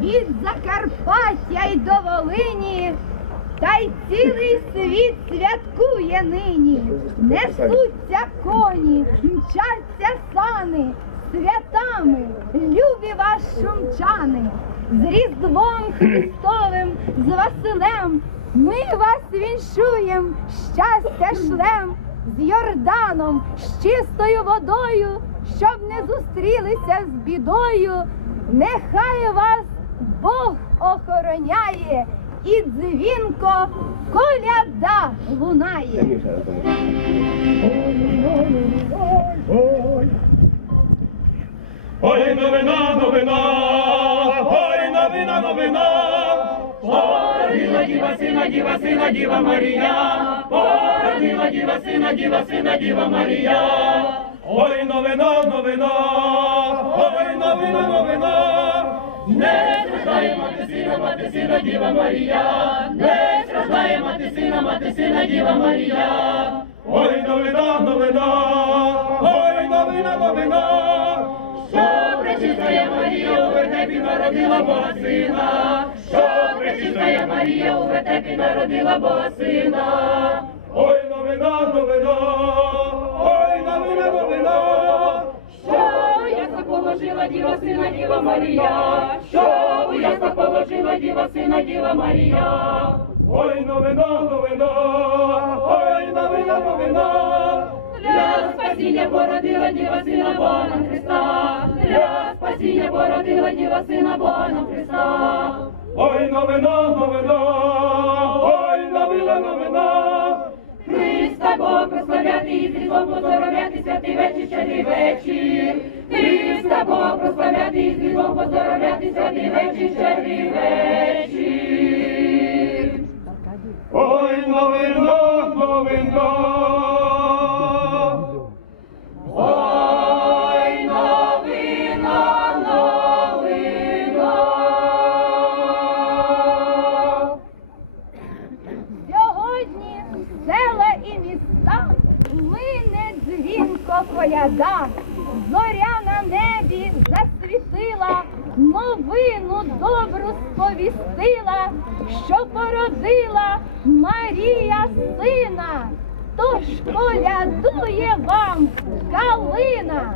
Від Закарпаття й до Волині, та й цілий світ святкує нині. Несуться коні, мчаться сани, святами, любі вас шумчани, з Різдвом Христовим, з Василем. Ми вас віншуєм, щастя шлем з Йорданом, з чистою водою, щоб не зустрілися з бідою. Нехай вас Бог охороняє і дзвінко коляда лунає. Ой, новина, новина, ой, новина, новина. Породила діва сина, діва сина, діва Марія. Діва сина, діва сина, діва Марія. Ой, новина, новина, ой, новина, новина. Не страждає мати сина, мати сина, діва Марія. Не страждає мати сина, мати сина, діва Марія. Ой, новина, новина, ой, новина, новина. Що пречистая Марія у вертепі народила Бога сина, що пречистая Марія у вертепі народила Бога сина. Ой, новина, новина, ой, новина, новина. Що ясно положила діва сина, діва Марія, що ясно положила діва сина, діва Марія. Ой, новина, новина, ой, новина, новина. Для спасіння породила діва сина Бога Христа. Для спасіння породила діва сина Бога Христа. Ой, новина, новина, ой, новина, новина. Христа Бог прославляти і з різдвом поздоровляти святий вечір, щедрий вечір. Христа Бог прославляти і з різдвом поздоровляти святий вечір, щедрий вечір. Ой, новина, новина. Коляда, зоря на небі засвітила, новину добру сповістила, що породила Марія сина. Тож колядує вам калина.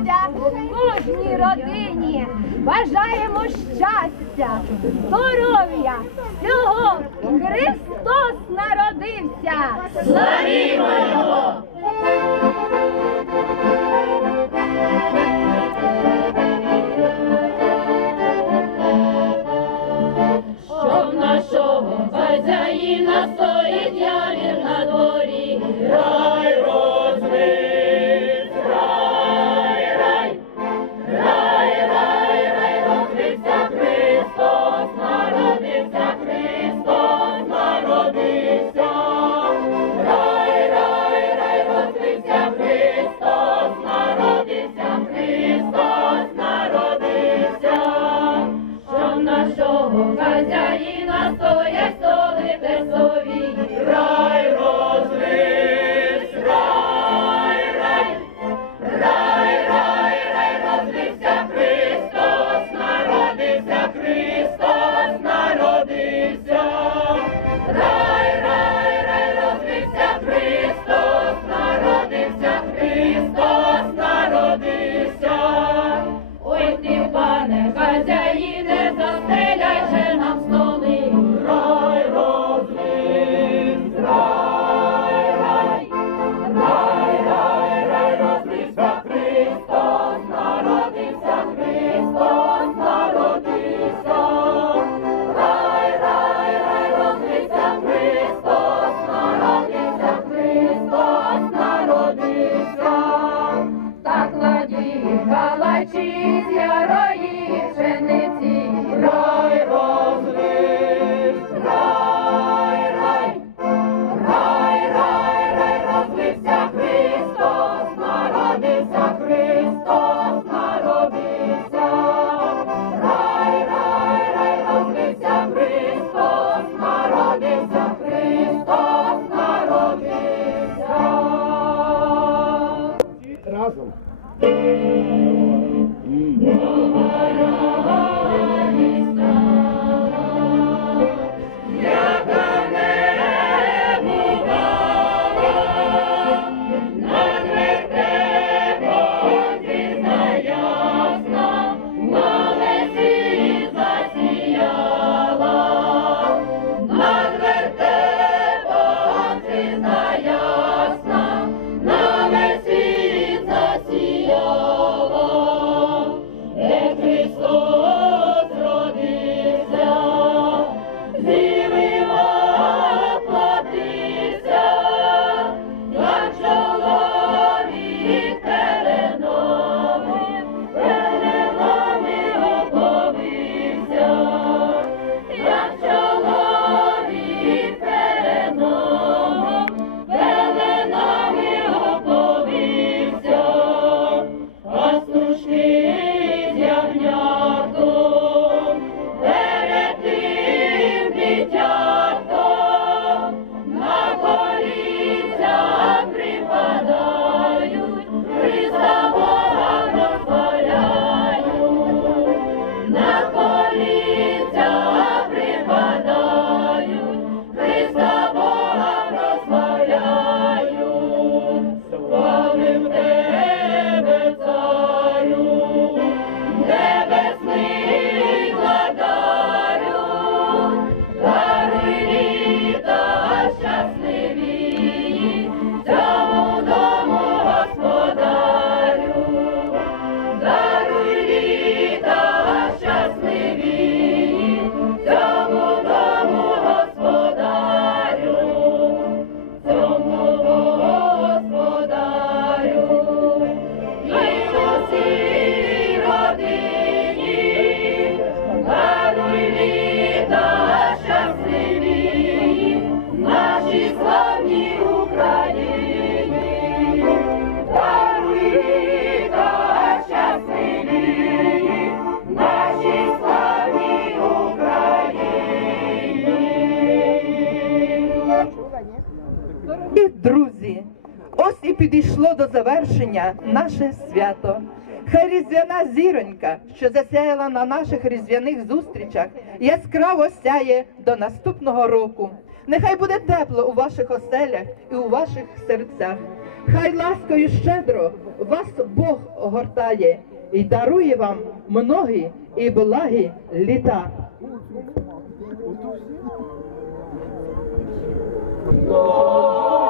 щастя кожній родині. Бажаємо щастя, здоров'я, всього Христос народився. Славімо Його! Що нашого хазяїна Yeah. Căciți eroi підійшло до завершення наше свято. Хай різдвяна зіронька, що засяяла на наших різдвяних зустрічах, яскраво сяє до наступного року. Нехай буде тепло у ваших оселях і у ваших серцях. Хай ласкою щедро вас Бог огортає і дарує вам многі і благі літа. Oh